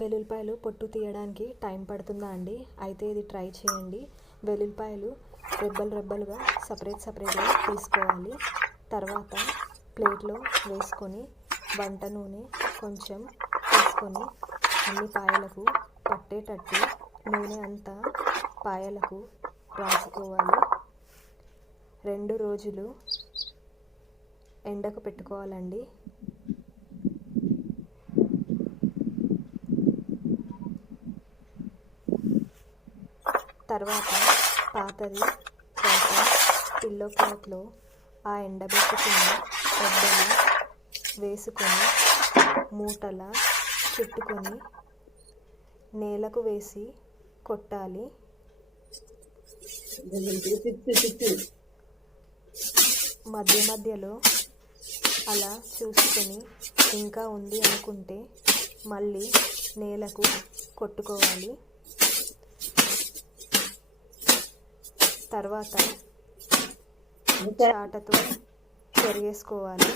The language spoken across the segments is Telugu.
వెల్లుల్లిపాయలు పొట్టు తీయడానికి టైం పడుతుందా అండి? అయితే ఇది ట్రై చేయండి. వెల్లుల్లిపాయలు రెబ్బలుగా సపరేట్గా తీసుకోవాలి. తర్వాత ప్లేట్లో వేసుకొని వంట నూనె కొంచెం వేసుకొని అన్ని పాయలకు పట్టేటట్టు నూనె అంతా పాయలకు రాసుకోవాలి. 2 రోజులు ఎండకు పెట్టుకోవాలండి. తర్వాత పాతది కాటన్ పిల్లో క్లాత్లో ఆ ఎండబెట్టుకున్న రెబ్బలు వేసుకొని మూటలా చుట్టుకొని నేలకు వేసి కొట్టాలి. మధ్యలో అలా చూసుకొని ఇంకా ఉంది అనుకుంటే మళ్ళీ నేలకు కొట్టుకోవాలి. తర్వాత చాటతో చెరిగేసుకోవాలి.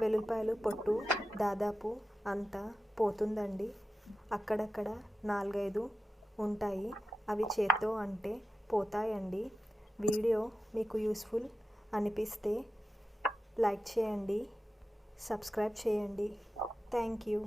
వెల్లుల్లిపాయలు పొట్టు దాదాపు అంతా పోతుందండి. అక్కడక్కడ 4-5 ఉంటాయి. అవి చేత్తో అంటే పోతాయండి. వీడియో మీకు యూస్ఫుల్ అనిపిస్తే లైక్ చేయండి, సబ్స్క్రైబ్ చేయండి. Thank you.